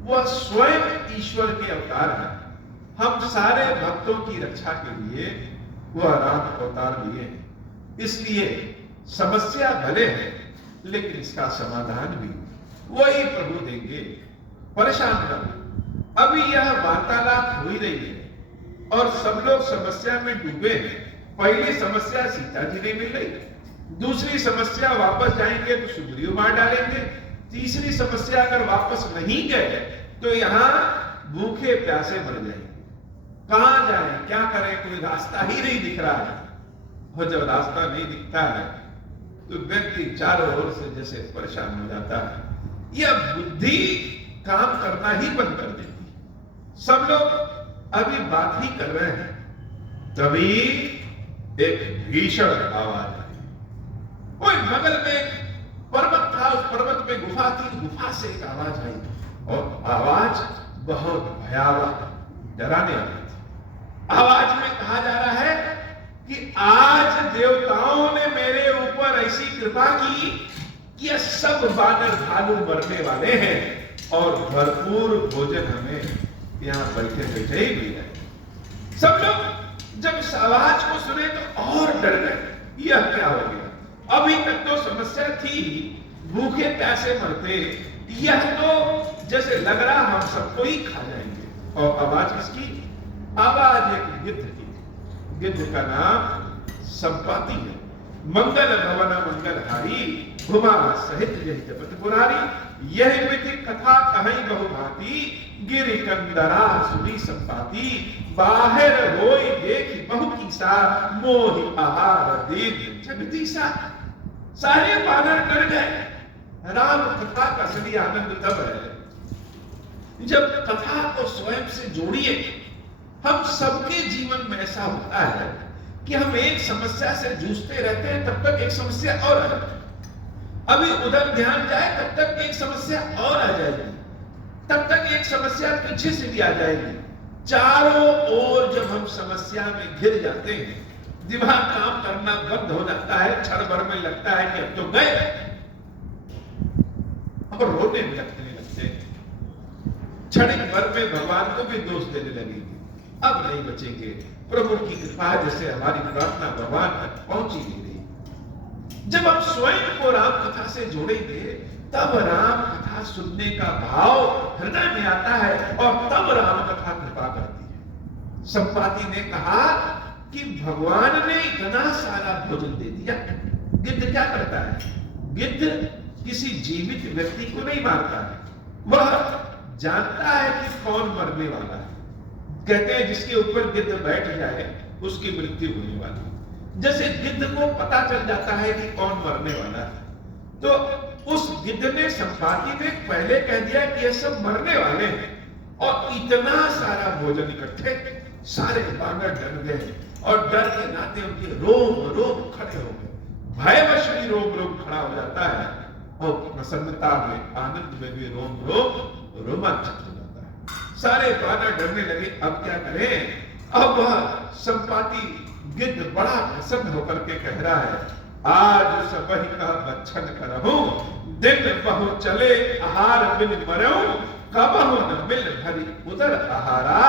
वह स्वयं ईश्वर के अवतार है। हम सारे भक्तों की रक्षा के लिए वह राम अवतार लिए हैं। इसलिए समस्या भले है, लेकिन इसका समाधान भी वही प्रभु देंगे। परेशान न हो। अभी यह वार्तालाप हो ही रही है और सब लोग समस्या में डूबे हैं। पहली समस्या सीता जी नहीं मिल रही, दूसरी समस्या वापस जाएंगे तो सुग्रीव मार डालेंगे, तीसरी समस्या अगर वापस नहीं गए तो यहां भूखे प्यासे मर जाएंगे। कहां जाएं, क्या करें? कोई रास्ता ही नहीं दिख रहा है। और जब रास्ता नहीं दिखता है तो व्यक्ति चारों ओर से जैसे परेशान हो जाता है। यह बुद्धि काम करना ही बंद कर देती है। सब लोग अभी बात ही कर रहे हैं, तभी एक भीषण आवाज आई। कोई बगल में एक पर्वत था, उस पर्वत में गुफा थी, गुफा से एक आवाज आई और आवाज बहुत भयावह, डराने वाली थी। आवाज में कहा जा रहा है कि आज देवताओं ने मेरे ऊपर ऐसी कृपा की कि ये सब बानर भालू मरने वाले हैं और भरपूर भोजन हमें यहां बैठे बैठे ही मिल जाए। सब लोग जब इस आवाज को सुने तो और डर गए। यह क्या हो गया? अभी तक तो समस्या थी, भूखे प्यासे मरते, यह तो जैसे लग रहा हम सबको ही खा जाएंगे। और आवाज किसकी? आवाज एक गिद्ध की। गिद्ध का नाम संपाति है। मंगल भवन मंगलहारी, घुमा सहित यही जपत पुरारी। यह मिथि कथा कहीं बहुभांति, गिरि कंदरा सुनी संपाति। बाहर होई देखी बहु कीसा, मोहि आहार दीन जगदीसा। सारे बानर डर गए। राम कथा का असली आनंद तब है जब कथा को स्वयं से जोड़िए। हम सबके जीवन में ऐसा होता है कि हम एक समस्या से जूझते रहते हैं, तब तक एक समस्या और आ जाती है। अभी उधर ध्यान जाए तब तक एक समस्या और आ जाएगी, तब तक एक समस्या पीछे से भी आ जाएगी। चारों ओर जब हम समस्या में घिर जाते हैं, दिमाग काम करना बंद हो जाता है, क्षण भर में लगता है कि अब तो गए, और रोने में लगते हैं। क्षणिक भर में भगवान को भी दोष देने लगेंगे, अब नहीं बचेंगे। प्रभु की कृपा जैसे हमारी प्रार्थना भगवान तक पहुंच ही नहीं रही। जब हम स्वयं को राम कथा से जोड़ेंगे, तब राम कथा सुनने का भाव हृदय में आता है और तब राम कथा कृपा करती है। संपाति ने कहा कि भगवान ने इतना सारा भोजन दे दिया। गिद्ध क्या करता है? गिद्ध किसी जीवित व्यक्ति को नहीं मारता है, वह जानता है कि कौन मरने वाला है। कहते हैं जिसके ऊपर गिद्ध बैठ जाए उसकी मृत्यु होने वाली। जैसे गिद्ध को पता चल जाता है कि कौन मरने वाला है, तो उस गिद्ध ने संपाति ने पहले कह दिया कि ये सब मरने वाले हैं, और इतना सारा भोजन इकट्ठे, सारे बानर डर गए और डर के नाते उनके रोम रोम खड़े हो गए। भयवश भी रोम रोम खड़ा हो जाता है और प्रसन्नता में, आनंद में भी रोम रोम रोमांचित हो जाता है। सारे बानर डरने लगे, अब क्या करें? अब वह संपाति गिद्ध बड़ा प्रसन्न होकर के कह रहा है, आज सबहि का बच्छन करहूं, दिन बहु चले आहार बिन मरऊं, कबहु न मिल भरी उदर आहारा,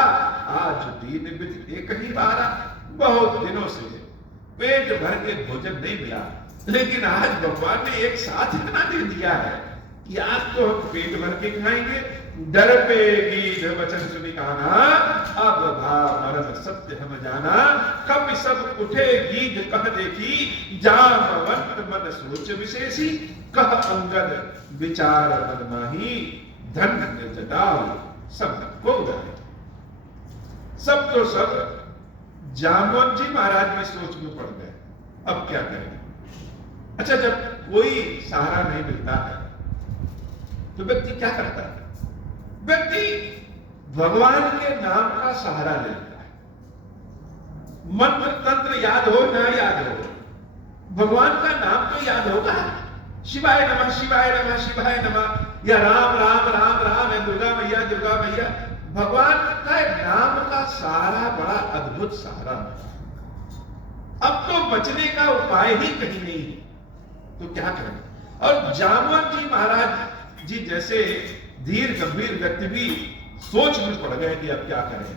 आज दीन विधि एक ही बारा। बहुत दिनों से पेट भर के भोजन नहीं मिला, लेकिन आज भगवान ने एक साथ इतना दे दिया है कि आज तो हम पेट भर के खाएंगे। डर पे गीध वचन सुनी काना, अब भाव मरद सत्य हम जाना। कब सब उठे गीध कह देखी, जामवंत मन सोच विशेषी। कह अंगद विचार मन माही, धन्य जटाऊ सब को उदारे। सब तो सब जामवंत जी महाराज भी सोच में पड़ गए, अब क्या करें? अच्छा, जब कोई सहारा नहीं मिलता है तो व्यक्ति क्या करता है? व्यक्ति भगवान के नाम का सहारा ले लेता है। मंत्र तंत्र याद हो ना याद हो, भगवान का नाम तो याद होगा। शिवाय नमः शिवाय नमः शिवाय नमः, या राम राम राम राम, या दुर्गा मैया दुर्गा मैया। भगवान का नाम का सहारा बड़ा अद्भुत सहारा है। अब तो बचने का उपाय ही कहीं नहीं, तो क्या करें? और जामवंत जी महाराज जी जैसे धीर गंभीर व्यक्ति भी सोच में पड़ गए कि अब क्या करें।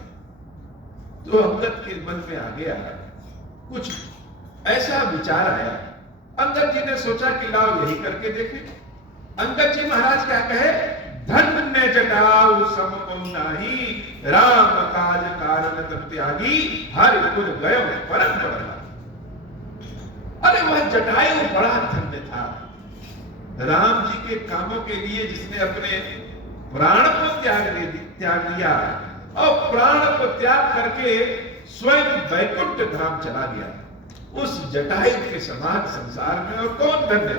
तो अंगद के मन में आ गया, कुछ ऐसा विचार आया। अंगद जी ने सोचा कि लाओ यही करके देखें। अंगद जी महाराज क्या कहे? धन्य जटाऊ सम को नाही, राम काज कारण तब त्यागी, हरिपुर गयो परम बड़ा। अरे वह जटायु बड़ा धन्य था, राम जी के कामों के लिए जिसने अपने प्राण को त्याग दिया और प्राण को त्याग करके स्वयं वैकुंठ धाम चला गया। उस जटायु के समान संसार में और कौन धन्य?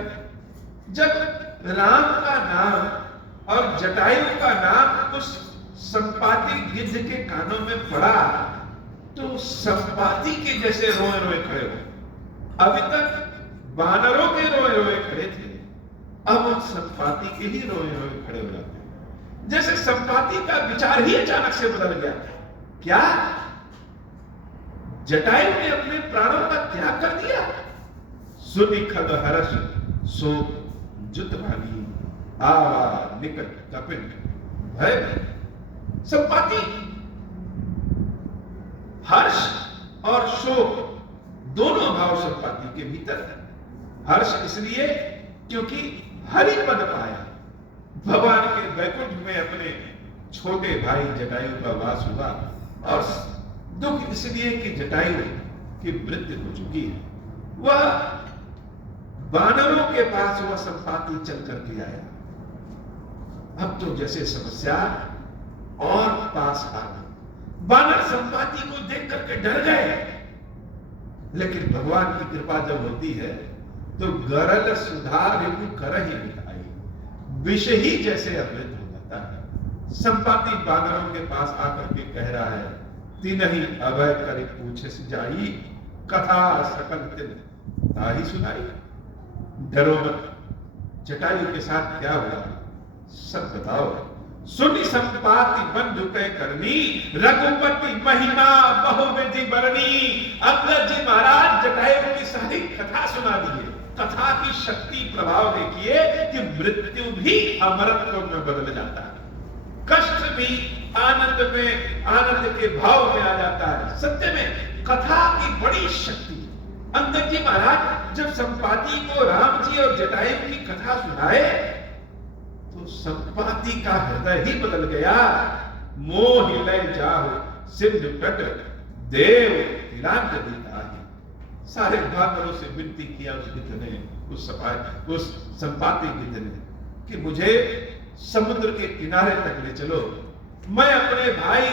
जब राम का नाम और जटायु का नाम उस संपाति गिद्ध के कानों में पड़ा तो संपाति के जैसे रोए रोए खड़े हो। अभी तक वानरों के रोए रोए खड़े थे, अब उन संपाति के ही रोए रोए खड़े हो जाते हैं। जैसे संपाति का विचार ही अचानक से बदल गया। क्या जटायु ने अपने प्राणों का त्याग कर दिया? सुनि खग हर्ष सो जुतवानी आवा निकट कपिन भय। संपाति हर्ष और शोक दोनों भाव संपाति के भीतर है। हर्ष इसलिए क्योंकि हरि पद पाया, भगवान के वैकुंठ में अपने छोटे भाई जटायु का वास हुआ, और दुख इसलिए कि जटायु की मृत्यु हो चुकी है। वह वानरों के पास वह संपाति चल करके आया। अब तो जैसे समस्या और पास आ गई। वानर संपाति को देख करके डर गए, लेकिन भगवान की कृपा जब होती है तो गरल सुधा रिपु कर ही मिठाई, विष ही जैसे अमृत हो जाता है। संपाति वानरों के पास आकर के कह रहा है, तिनहि अभय करे पूछे जाई, कथा सकल तिन ताही सुनाई। डरो मत, जटायु के साथ क्या हुआ सब बताओ। सुनि संपाति बंधु कह करनी, रघुपति महिमा बहुविधि बरनी। अंगद जी महाराज जटायु की सारी कथा सुना दिए। कथा की शक्ति प्रभाव देखिए कि मृत्यु भी अमरत्व में बदल जाता है, कष्ट भी आनंद में, आनंद के भाव में आ जाता है। सत्य में कथा की बड़ी शक्ति। अंगद जी महाराज जब संपाति को राम जी और जटायु की कथा सुनाए तो संपाति का हृदय ही बदल गया। मोह लय जाओ सिंधु तट देव तिलांग देता है। सारे वानरों से विनती किया उस गिद्ध ने, उस संपाति गिद्ध ने, कि मुझे समुद्र के किनारे तक ले चलो, मैं अपने भाई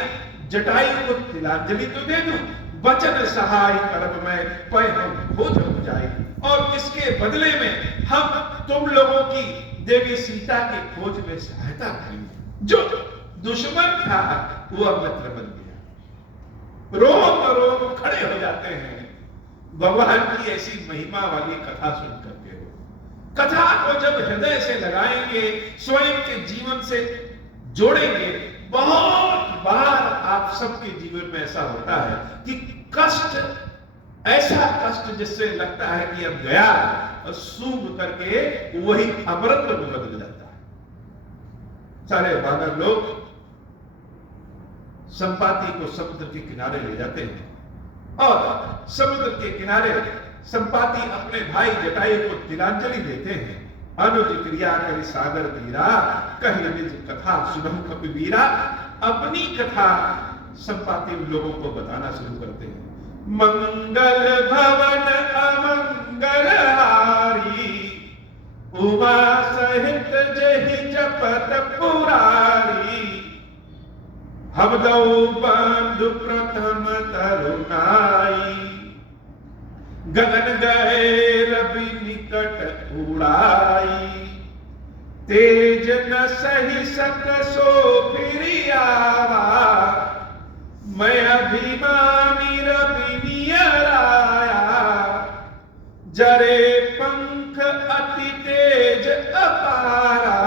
जटायु को तिलांजलि तो दे दूं, वचन सहाय कर्म में पै हम खोज हो जाए, और इसके बदले में हम तुम लोगों की देवी सीता की खोज में सहायता करेंगे। जो दुश्मन था वो अब मित्र बन गया। रोम रोम खड़े हो जाते हैं भगवान की ऐसी महिमा वाली कथा सुन करके। हो कथा को जब हृदय से लगाएंगे, स्वयं के जीवन से जोड़ेंगे, बहुत बार आप सबके जीवन में ऐसा होता है कि कष्ट, ऐसा कष्ट जिससे लगता है कि अब गया, और सूंघ करके वही अमृत में बदल जाता है। सारे वानर लोग संपाति को समुद्र के किनारे ले जाते हैं, और समुद्र के किनारे संपाति अपने भाई जटायु को तिलांजलि देते हैं। अनुज क्रिया करी सागर तीरा, कही निज कथा सुनहु कपिवीरा। अपनी कथा संपाति उन लोगों को बताना शुरू करते हैं। मंगल भवन अमंगल हारी, उमा सहित जहि जपत पुरारी। हम दो बंधु प्रथम तरुणाई, गगन गए रवि निकट उड़ाई। तेज न सही सक सो फिर आवा, मैं अभिमानी रवि नियर आया। जरे पंख अति तेज अपारा,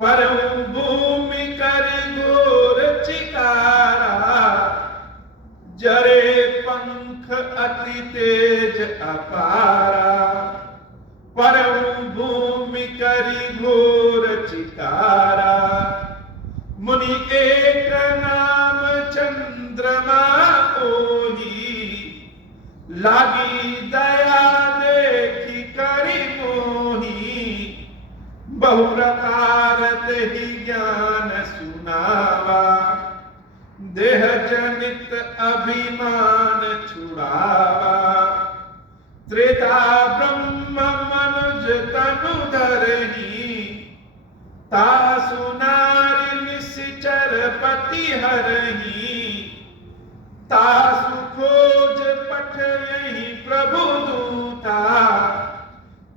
परम भूमि कर घोर चिकारा। जरे पंख अति तेज अपारा, परम भूमि करी घोर चिकारा। मुनि एक नाम चंद्रमा कोई, लागी दया देखी करी मोही। बहु प्रकार ही ज्ञान सुनावा, देह जनित अभिमान छुड़ावा। त्रेता ब्रह्म मनुज तनु धरही, तासु नारी निश्चर पति हरही। तासु खोज पठ यही प्रभु दूता,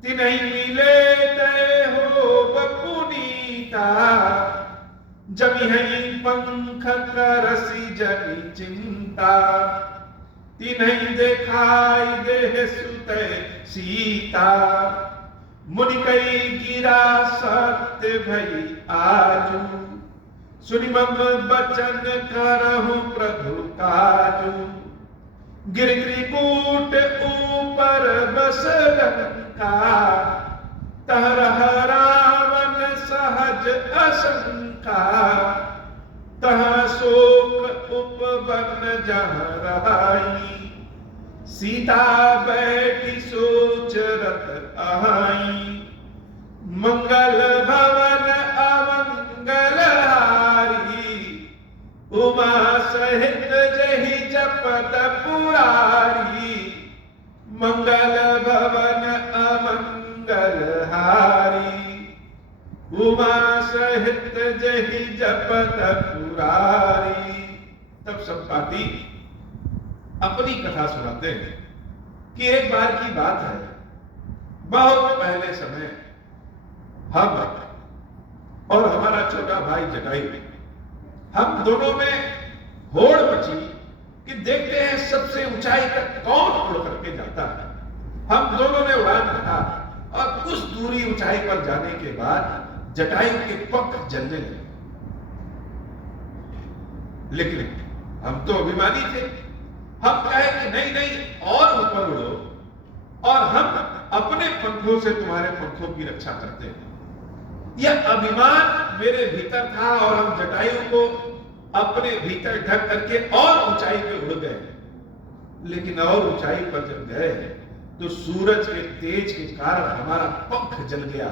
तिन्हीं मिले तय हो बपुनीता। जब नहीं पंख करसी जनी चिंता, तिन्हीं दिखाई दे सुते सीता। मुनि कई गिरा सत्य भई आजू, सुनि मम बचन करहु प्रभु काजू। गिर त्रिकूट ऊपर बस लंका, तह रावण सहज आशंका। तह शोक उपवन जहाँ रहाई, सीता बैठी सोच रत आई। मंगल भवन अमंगल हारी, उमा सहित जहि जपत पुरारी। मंगल भवन अमंगल हारी, उमा सहित जहि जपत पुरारी। तब संपाति अपनी कथा सुनाते हैं कि एक बार की बात है, बहुत पहले समय हम और हमारा छोटा भाई जटायु, हम दोनों में होड़ मची कि देखते हैं सबसे ऊंचाई तक कौन उड़ करके जाता है। हम दोनों ने उड़ान भरा और कुछ दूरी ऊंचाई पर जाने के बाद जटायु के पंख जलने लगे। लेकिन हम तो अभिमानी थे, हम कहे कि नहीं नहीं और ऊपर उड़ो और हम अपने पंखों से तुम्हारे पंखों की रक्षा करते हैं। यह अभिमान मेरे भीतर था और हम जटायु को अपने भीतर ढक करके और ऊंचाई पे उड़ गए। लेकिन और ऊंचाई पर जब गए तो सूरज के तेज के कारण हमारा पंख जल गया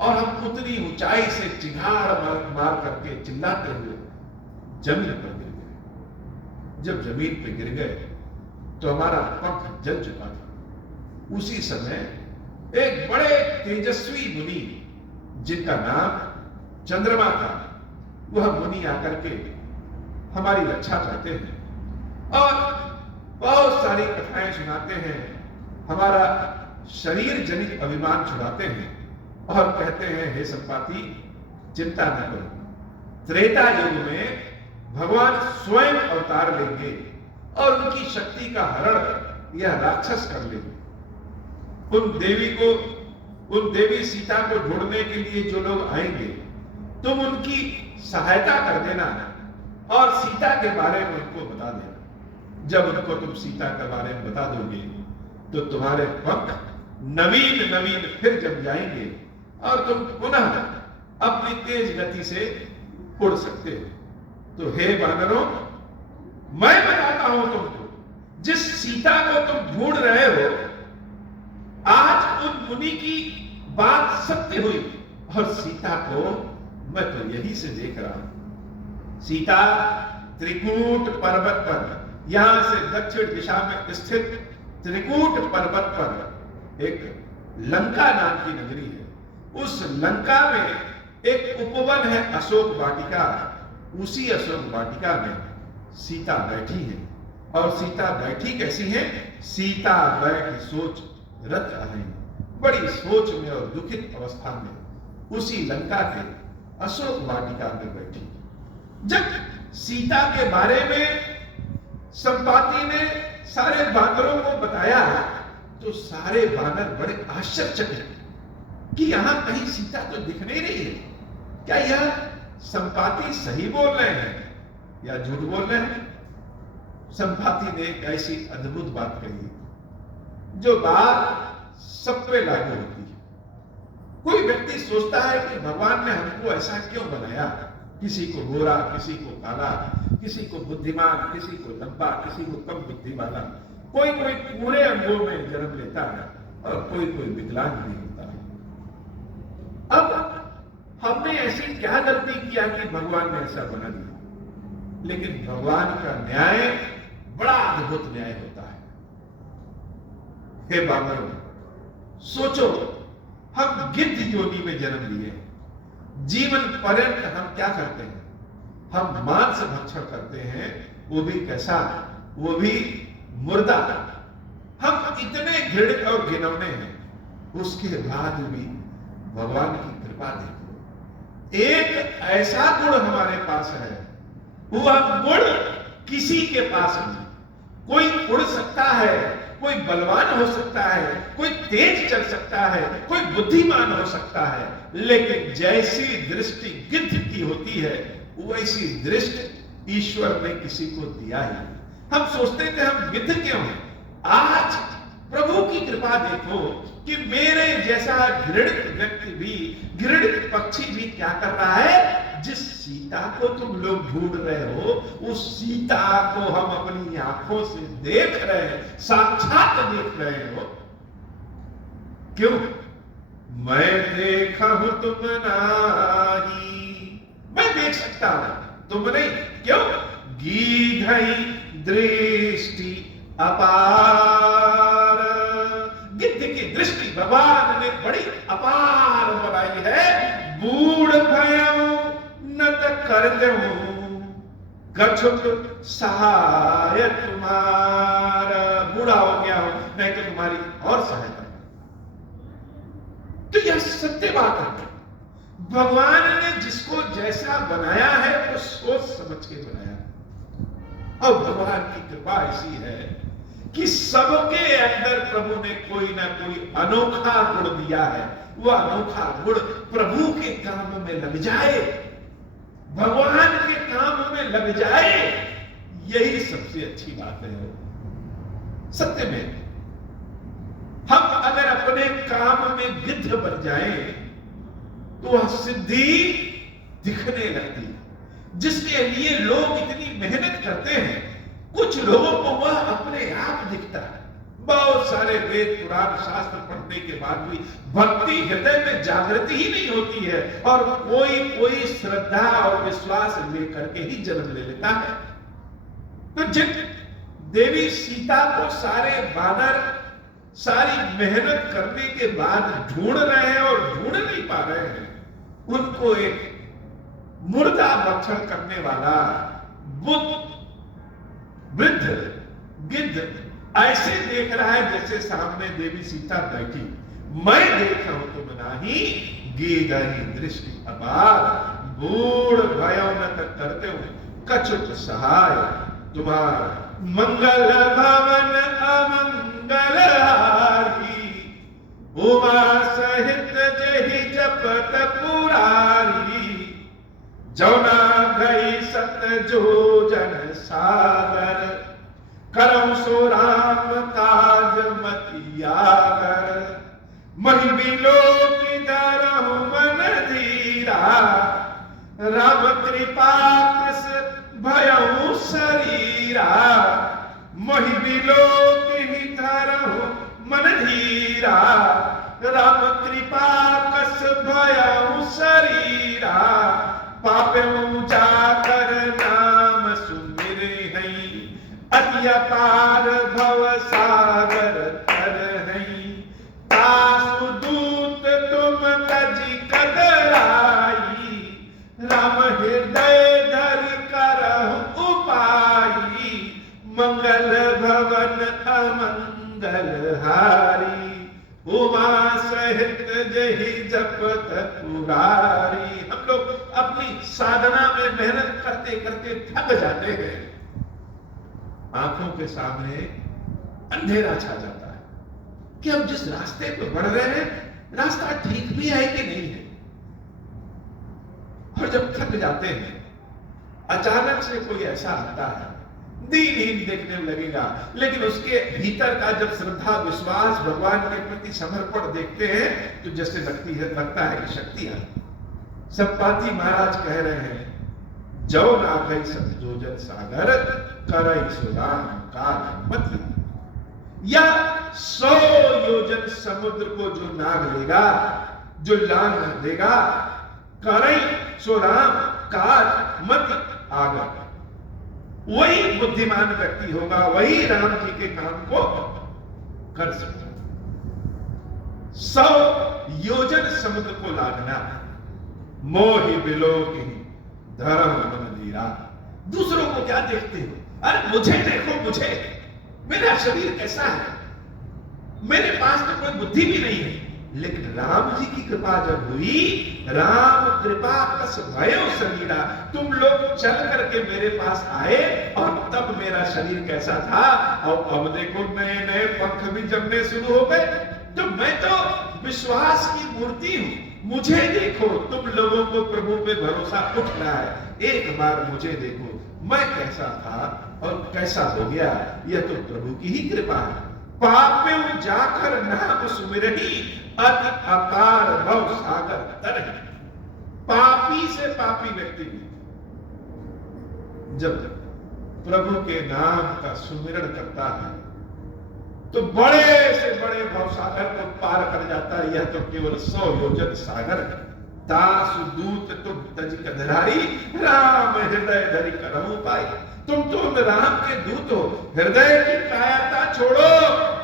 और हम उतनी ऊंचाई से चिंगाड़ मार करके चिल्लाते हुए जमीन पर गिर गए। जब जमीन पे गिर गए तो हमारा पंख जल चुका था। उसी समय एक बड़े तेजस्वी मुनि जिनका नाम चंद्रमा था, वह मुनि आकर के हमारी रक्षा करते हैं और बहुत सारी कथाएं सुनाते हैं, हमारा शरीर जनित अभिमान छुड़ाते हैं और कहते हैं हे संपाति चिंता न करो, त्रेता युग में भगवान स्वयं अवतार लेंगे और उनकी शक्ति का हरण यह राक्षस कर लेंगे। उन देवी सीता को ढूंढने के लिए जो लोग आएंगे तुम उनकी सहायता कर देना और सीता के बारे में उनको बता देना। जब उनको तुम सीता के बारे में बता दोगे तो तुम्हारे पंख नवीन नवीन फिर जम जाएंगे और तुम पुनः अपनी तेज गति से उड़ सकते हो। तो हे वानरों, मैं बताता हूं तुमको, जिस सीता को तुम ढूंढ रहे हो, आज उन मुनि की बात सत्य हुई और सीता को मैं तो यही से देख रहा हूं। सीता त्रिकूट पर्वत पर, यहां से दक्षिण दिशा में स्थित त्रिकूट पर्वत पर एक लंका नाम की नगरी है। उस लंका में एक उपवन है अशोक वाटिका। उसी अशोक वाटिका में सीता बैठी है। और सीता बैठी कैसी है? सीता बैठी सोच रत है, बड़ी सोच में और दुखित अवस्था में उसी लंका के अशोक वाटिका में बैठी। जब सीता के बारे में संपाति ने सारे बानरों को बताया तो सारे बानर बड़े आश्चर्यचकित कि यहां कहीं सीता तो दिख नहीं रही है। क्या यह संपाति सही बोल रहे हैं या झूठ बोल रहे हैं? संपाति ने एक ऐसी अद्भुत बात कही जो बात सब पे लागू होती है। कोई व्यक्ति सोचता है कि भगवान ने हमको ऐसा क्यों बनाया, किसी को गोरा, किसी को काला, किसी को बुद्धिमान, किसी को लंबा, किसी को कम बुद्धि वाला। कोई कोई पूरे अंगों में जन्म लेता है और कोई कोई विकलांग भी होता है। अब हमने ऐसी क्या गलती किया कि भगवान ने ऐसा बना दिया? लेकिन भगवान का न्याय बड़ा अद्भुत न्याय होता है। हे बानरों, सोचो, हम गिद्ध योनि में जन्म लिए, जीवन पर्यंत हम क्या करते हैं? हम मांस भक्षण करते हैं, वो भी कैसा? वो भी मुर्दा। हम इतने घृणित और घिनौने हैं, उसके बाद भी भगवान की कृपा देखो। एक ऐसा गुण हमारे पास है, वह गुण किसी के पास नहीं। कोई उड़ सकता है, कोई बलवान हो सकता है, कोई तेज चल सकता है, कोई बुद्धिमान हो सकता है, लेकिन जैसी दृष्टि गिद्ध की होती है वैसी दृष्टि ईश्वर ने किसी को दिया ही। हम सोचते थे हम गिद्ध क्यों हैं? आज प्रभु की कृपा देखो कि मेरे जैसा घृणित व्यक्ति भी, घृणित पक्षी भी क्या कर रहा है? जिस सीता को तुम लोग ढूंढ रहे हो, उस सीता को हम अपनी आंखों से देख रहे हैं, साक्षात देख रहे हो। क्यों? मैं देखा हूं तुम नहीं, मैं देख सकता हूं तुम नहीं। क्यों? गीधई दृष्टि अपार, गिद्ध की दृष्टि भगवान ने बड़ी अपार बनाई है। बूढ़ भयऊ न कर दूं कछुक सहाय तुम्हारा, बूढ़ा हो गया हूं नहीं तो तुम्हारी और सहायता। तो यह सत्य बात है, भगवान ने जिसको जैसा बनाया है वो सोच समझ के बनाया। और भगवान की कृपा ऐसी है कि सबके अंदर प्रभु ने कोई ना कोई अनोखा गुण दिया है। वह अनोखा गुण प्रभु के काम में लग जाए, भगवान के काम में लग जाए, यही सबसे अच्छी बात है। सत्य में हम अगर अपने काम में गिद्ध बन जाएं तो वह सिद्धि दिखने लगती है, जिसके लिए लोग इतनी मेहनत करते हैं। कुछ लोगों को वह अपने आप दिखता है। बहुत सारे वेद पुराण शास्त्र पढ़ने के बाद भी भक्ति हृदय में जागृति ही नहीं होती है, और कोई श्रद्धा और विश्वास लेकर के ही जन्म ले लेता है। तो जिन देवी सीता को सारे वानर सारी मेहनत करने के बाद ढूंढ रहे हैं और ढूंढ नहीं पा रहे हैं, उनको एक मुर्दा भक्षण करने वाला वृद्ध गिद्ध ऐसे देख रहा है जैसे सामने देवी सीता बैठी। मैं देख रहा हूं तुम नहीं, गीधई दृष्टि अपार, बूढ़ भयो न करते हो कछुक सहाय तुम्हारा। मंगल भवन अमंगल हारी, उमा सहित जहि जपत पुरारी। जौना गई सत जोजन सागर, करम सो राम काज मतियागर। महि बिलो की धरहु मन धीरा, राम कृपा कृस भयउ शरीरा। महि बिलो की धरहु मन धीरा, राम कृपा कस भयउ शरीरा। पापऊ जाकर नाम सुमिर हई, अति अपार भव सागर तर हई। तासु दूत तुम तजी कदराई, राम हृदय धरि करहु उपाई। मंगल भवन अमंगल हारी, उमा सहित जहि जपत पुरारी। हम लोग अपनी साधना में मेहनत करते करते थक जाते हैं, आंखों के सामने अंधेरा छा जाता है कि हम जिस रास्ते पर बढ़ रहे हैं रास्ता ठीक भी है कि नहीं है। और जब थक जाते हैं, अचानक से कोई ऐसा आता है, दीनहीन देखने में लगेगा, लेकिन उसके भीतर का जब श्रद्धा विश्वास भगवान के प्रति समर्पण देखते हैं तो जैसे लगता है कि शक्ति आ। संपाति महाराज कह रहे हैं, जो ना गई सब जोजन सागर, करई सुराम काल मत। या 100 योजन समुद्र को जो नाग लेगा, जो लांग लेगा, करई सुराम काल मत आगा, वही बुद्धिमान व्यक्ति होगा, वही राम जी के काम को कर सकता। 100 योजन समुद्र को लांघना, मोहि बिलो की धर्म मन धीरा। दूसरों को क्या देखते हो? अरे मुझे देखो, मुझे, मेरा शरीर कैसा है, मेरे पास तो कोई बुद्धि भी नहीं है, लेकिन राम जी की कृपा जब हुई, राम कृपा कस भयो शरीरा, तुम लोग चल करके मेरे पास आए और तब मेरा शरीर कैसा था, और अब देखो नए नए पंख भी जमने शुरू हो गए। तो मैं तो विश्वास की मूर्ति हूं, मुझे देखो। तुम लोगों को प्रभु पे भरोसा उठ रहा है, एक बार मुझे देखो, मैं कैसा था और कैसा हो गया। यह तो प्रभु की ही कृपा है। पाप में जाकर नाम सुमिरही, अति अपार भव सागर तरहि। पापी से पापी व्यक्ति भी जब प्रभु के नाम का सुमिरन करता है तो बड़े से बड़े भव सागर को पार कर जाता है। यह तो केवल 100 योजन सागर है। दास दूत तुम तज कधराई, राम हृदय धरि करहु पाई। तुम तो राम के दूत हो, हृदय की कायरता छोड़ो,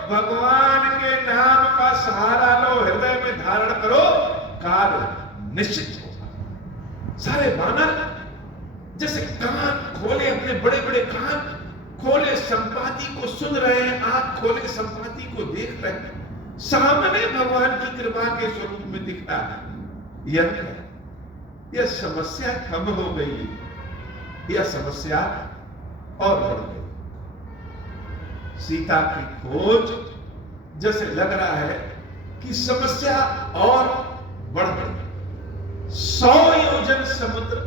भगवान के नाम का सहारा लो, हृदय में धारण करो, कार्य निश्चित होगा। सारे वानर जैसे कान खोले, अपने बड़े बड़े कान खोले, संपाति को सुन रहे हैं, आंख खोले संपाति को देख रहे हैं, सामने भगवान की कृपा के स्वरूप में दिख रहा है। यह समस्या कम हो गई, यह समस्या और बढ़ गई। सीता की खोज जैसे लग रहा है कि समस्या और बढ़ गई। 100 योजन समुद्र,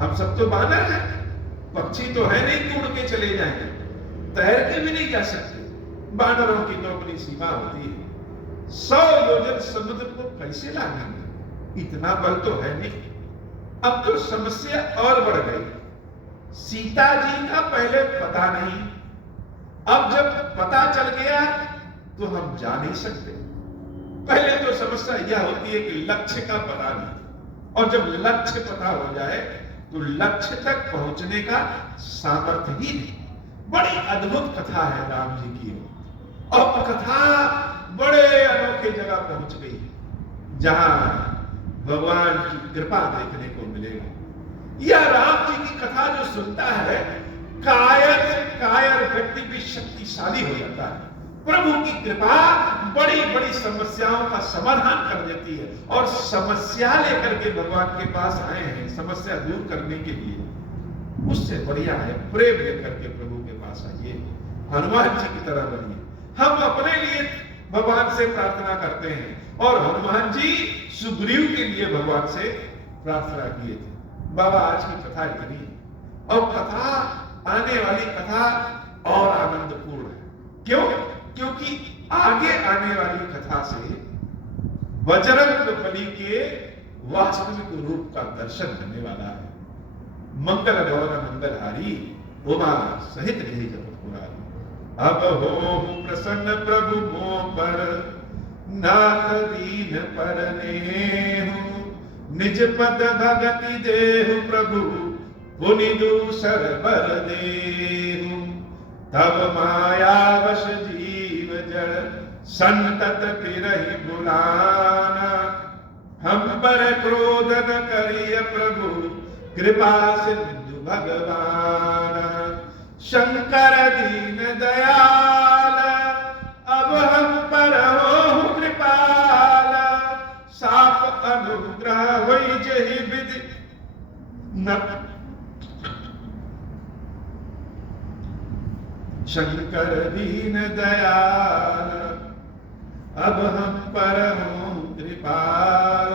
हम सब तो बानर हैं, पक्षी तो है नहीं कि उड़ के चले जाएंगे, तैर के भी नहीं जा सकते। बानरों की तो अपनी सीमा होती है। 100 योजन समुद्र को कैसे लाएंगे, इतना बल तो है नहीं। अब तो समस्या और बढ़ गई। सीता जी का पहले पता नहीं, अब जब पता चल गया तो हम जा नहीं सकते। पहले तो समस्या यह होती है कि लक्ष्य का पता नहीं, और जब लक्ष्य पता हो जाए तो लक्ष्य तक पहुंचने का सामर्थ्य ही नहीं। बड़ी अद्भुत कथा है राम जी की, और कथा बड़े अनोखे जगह पहुंच गई जहां भगवान की कृपा देखने को मिलेगा। यह राम जी की कथा जो सुनता है, कायर से कायर व्यक्ति भी शक्तिशाली हो जाता है। प्रभु की कृपा बड़ी बड़ी समस्याओं का समाधान कर देती है, और समस्या लेकर के भगवान के पास आए हैं समस्या दूर करने के लिए, उससे बढ़िया है प्रेम लेकर के प्रभु के पास आइए, हनुमान जी की तरह बनिए। हम अपने लिए भगवान से प्रार्थना करते हैं, और हनुमान जी सुग्रीव के लिए भगवान से प्रार्थना किए थे। बाबा आज की कथा इतनी, और कथा आने वाली कथा और आनंदपूर्ण है। क्यों? क्योंकि आगे आने वाली कथा से बजरंगबली के वास्तविक रूप का दर्शन होने वाला है। मंगल गौर मंगलहारी, उमा सहित रही जगत पुरारी। अब हो प्रसन्न प्रभु मोह पर, नाथ दीन पर नेहु। निज पद भगति देहु प्रभु, पुनि दूसर बर देहु। तब माया वश जीव जड़, संतत फिरहि बुलाना। हम पर क्रोध न करिय प्रभु, कृपा सिंधु भगवान। शंकर दीन दयाल, अब हम पर हो कृपाल। साप अनुग्रह होई जहि विधि न। शंकर दीन दयाल, अब हम पर हो कृपाल।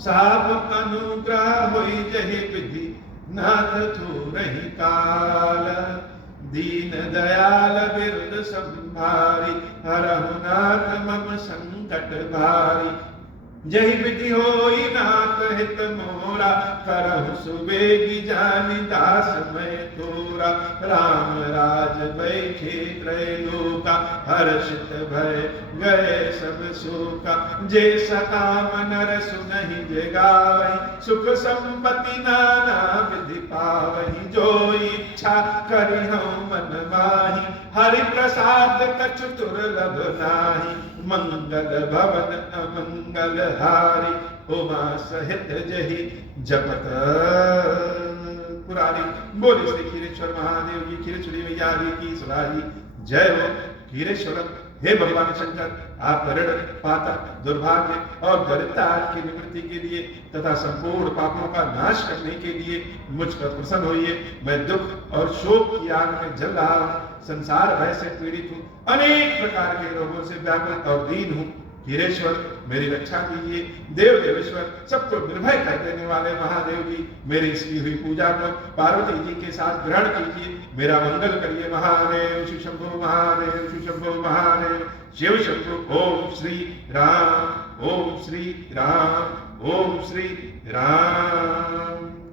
साप अनुग्रह होई जहि विधि, नाथ थोरहि काल। दीन दयाल बिरद संभारी, हरहु नाथ मम संकट भारी। जहि विधि होई नाथ हित मोरा, करहु सुबेगी जानि दास मैं तोरा। राम राज बैठे त्रैलोका, हर्षित भय गए सब शोका। जे सकाम नर सुनहि जे गावहि, सुख संपत्ति नाना विधि पावहि। जो इच्छा करिहउ मन माहि, हरि प्रसाद कछु दुर्लभ नाहि। मंगल भवन अमंगल हारी, उमा सहित जहि जपत पुरारी। बोले श्री क्षीरेश्वर महादेव की, क्षीरेश्वरी मैया की सवारी। जय हो क्षीरेश्वरम हे भगवान शंकर, आप ऋण, पातक, दुर्भाग्य और दरिद्रता की निवृत्ति के लिए तथा संपूर्ण पापों का नाश करने के लिए मुझ पर प्रसन्न होइए। मैं दुख और शोक की आग में जल रहा हूँ, संसार भय से पीड़ित हूँ, अनेक प्रकार के रोगों से व्याकुल और दीन हूँ। हीरेश्वर, मेरी रक्षा कीजिए। देव देवेश्वर, सबको निर्भय कर देने वाले महादेव जी, मेरी इसकी हुई पूजा को पार्वती जी के साथ ग्रहण कीजिए। मेरा मंगल करिए। महादेव शिव शंभो, महादेव शिव शंभो, महादेव शिव शंभो। ओम श्री राम, ओम श्री राम, ओम श्री राम।